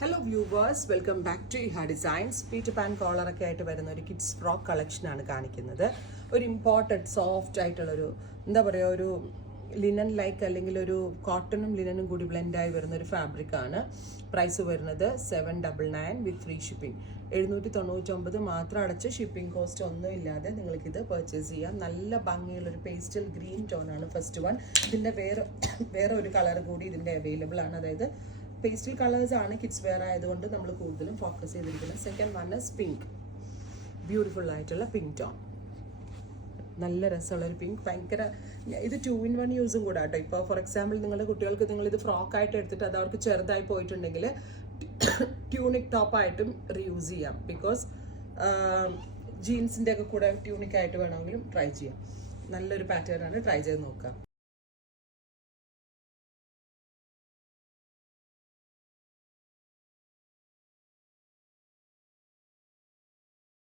Hello viewers, welcome back to Eha designs. Peter Pan കോളറൊക്കെ ആയിട്ട് വരുന്ന ഒരു കിഡ്സ് ഫ്രോക്ക് കളക്ഷനാണ് കാണിക്കുന്നത്. ഒരു ഇമ്പോർട്ടഡ് സോഫ്റ്റ് ആയിട്ടുള്ളൊരു എന്താ പറയുക, ഒരു ലിനൻ ലൈക്ക് അല്ലെങ്കിൽ ഒരു കോട്ടണും ലിനനും കൂടി ബ്ലെൻഡായി വരുന്ന ഒരു ഫാബ്രിക്കാണ്. പ്രൈസ് വരുന്നത് 799 വിത്ത് ഫ്രീ ഷിപ്പിംഗ്. 799 മാത്രം അടച്ച് ഷിപ്പിംഗ് കോസ്റ്റ് ഒന്നും ഇല്ലാതെ നിങ്ങൾക്കിത് പർച്ചേസ് ചെയ്യാം. നല്ല ഭംഗിയുള്ളൊരു പേസ്റ്റൽ ഗ്രീൻ ടോണാണ് ഫസ്റ്റ് വൺ. ഇതിൻ്റെ വേറെ ഒരു കളർ കൂടി ഇതിൻ്റെ അവൈലബിൾ ആണ്. അതായത് പേസ്റ്റൽ കളേഴ്സ് ആണ് കിഡ്സ് വെയർ ആയതുകൊണ്ട് നമ്മൾ കൂടുതലും ഫോക്കസ് ചെയ്തിരിക്കുന്നത്. Second one is pink. Beautiful ആയിട്ടുള്ള പിങ്ക് ടോൺ, നല്ല രസമുള്ളൊരു പിങ്ക്. ഭയങ്കര ഇത് 2-in-1 യൂസും കൂടെ കേട്ടോ. ഇപ്പോൾ ഫോർ എക്സാമ്പിൾ നിങ്ങളുടെ കുട്ടികൾക്ക് നിങ്ങളിത് ഫ്രോക്കായിട്ട് എടുത്തിട്ട് അത് അവർക്ക് ചെറുതായി പോയിട്ടുണ്ടെങ്കിൽ ട്യൂണിക് ടോപ്പായിട്ടും റീയൂസ് ചെയ്യാം. ബിക്കോസ് ജീൻസിൻ്റെ ഒക്കെ കൂടെ ട്യൂണിക് ആയിട്ട് വേണമെങ്കിലും ട്രൈ ചെയ്യാം. നല്ലൊരു പാറ്റേൺ ആണ്, ട്രൈ ചെയ്ത് നോക്കാം.